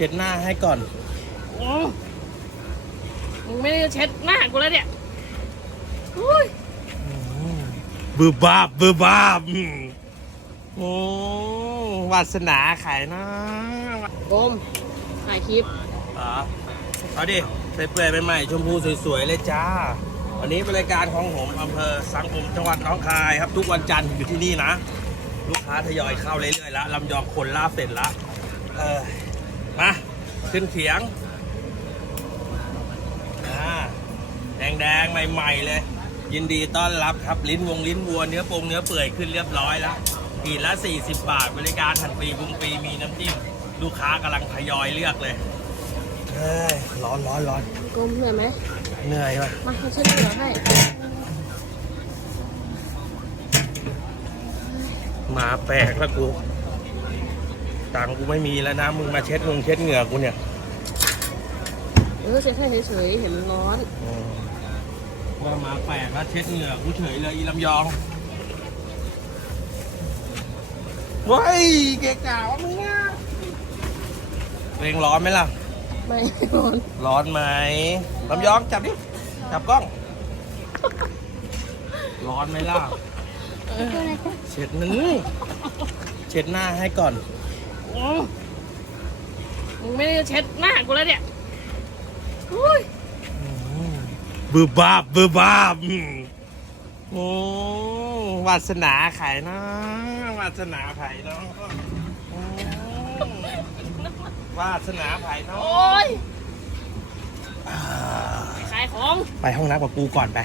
ช็ดหน้าให้ก่อนอืมมึงไม่ได้เช็ดหน้ากูแล้วเนี่ยอุ้ยบือบาบบือบาบอืมโอ้วาสนาขายนะโกมถ่ายคลิปอ๋อเอาดิใส่เปลือยเป็นใหม่ชมพูสวยๆเลยจ้า วันนี้เป็นรายการของผมอำเภอสังคมจังหวัดหน้องคายครับ ทุกวันจันทร์อยู่ที่นี่นะ ลูกค้าทยอยเข้าเรื่อยๆแล้วลำยองคนลาบเสร็จแล้วเออ มาขึ้นเขียงอ่าแดงๆใหม่ ๆ เลย ยินดีต้อนรับครับ ลิ้นวงลิ้นวัวเนื้อปรุงเนื้อเปื่อยขึ้นเรียบร้อยแล้วขีดละ 40 บาท บริการทันฟรีปรุงฟรีมีน้ำจิ้มลูกค้ากำลังทยอยเลือกเลยเฮ้ยร้อนร้อนร้อนโกมเหนื่อยไหมเหนื่อยว่ะมาให้ฉันเหนื่อยให้มาแปลกแล้วกู ตังค์กูไม่มีแล้วนะ มึงมาเช็ดมึงเช็ดเหงื่อกูเนี่ยเออเช็ดให้เฉยๆเห็นมันร้อน อืมว่ามาแปลกแล้วเช็ดเหงื่อกูเฉยเลยอีลำยองเว้ยเกะกะวะมึงอะเพลงร้อนไหมล่ะ ไม่ร้อนร้อนไหมลำยองจับดิ จับกล้อง ร้อนไหมล่ะเออเช็ดนึงเช็ดหน้าให้ก่อนอื มมึงไม่ได้เช็ดหน้ากูแล้วเนี่ยอุ้ยบือบาบบือบาบอืมโอ้วาสนาขายนะวาสนาไผ่เนาะโอ้วาสนาไผ่เนาะโอ้ยอ่าขายของ ไปห้องน้ำกับกูก่อนไป